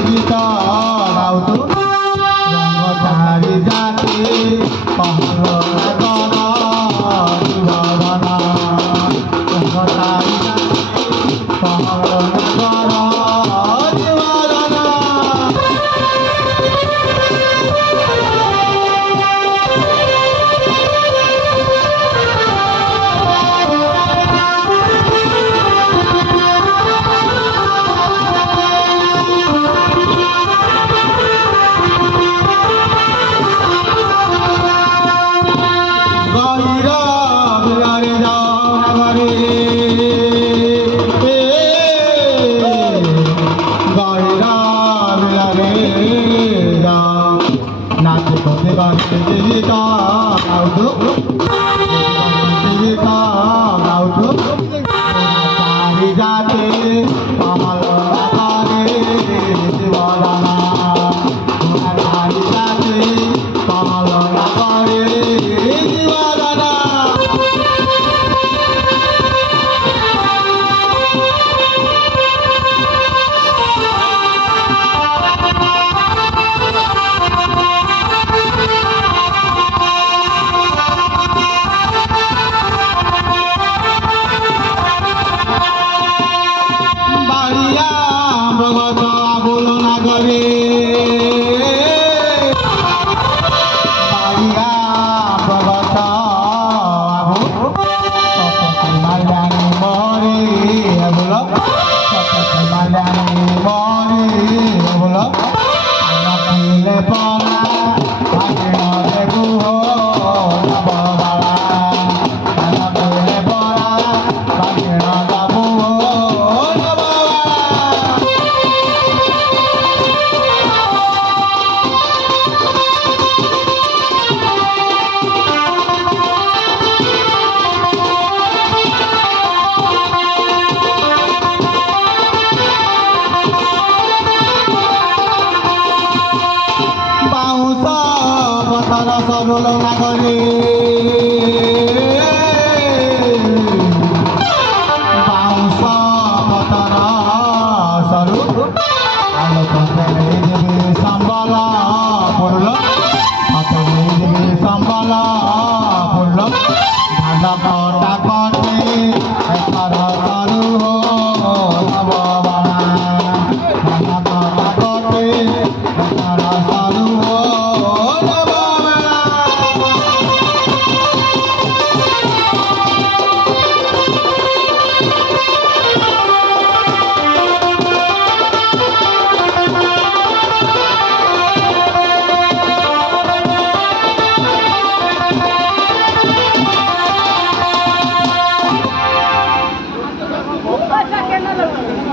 গীতা গাও তো রঙ ছাড়ি যাতে পহল গনা জীবনা রঙ ছাড়ি যাতে পহল গনা জীবনা গীতা গাও তো গীতা গাও তো চারি যাতে পহল আকারে জীবনা চারি যাতে পহল আকারে জীবনা সরল নাগরে বাউঁশ পতন সরু আলোক দেবে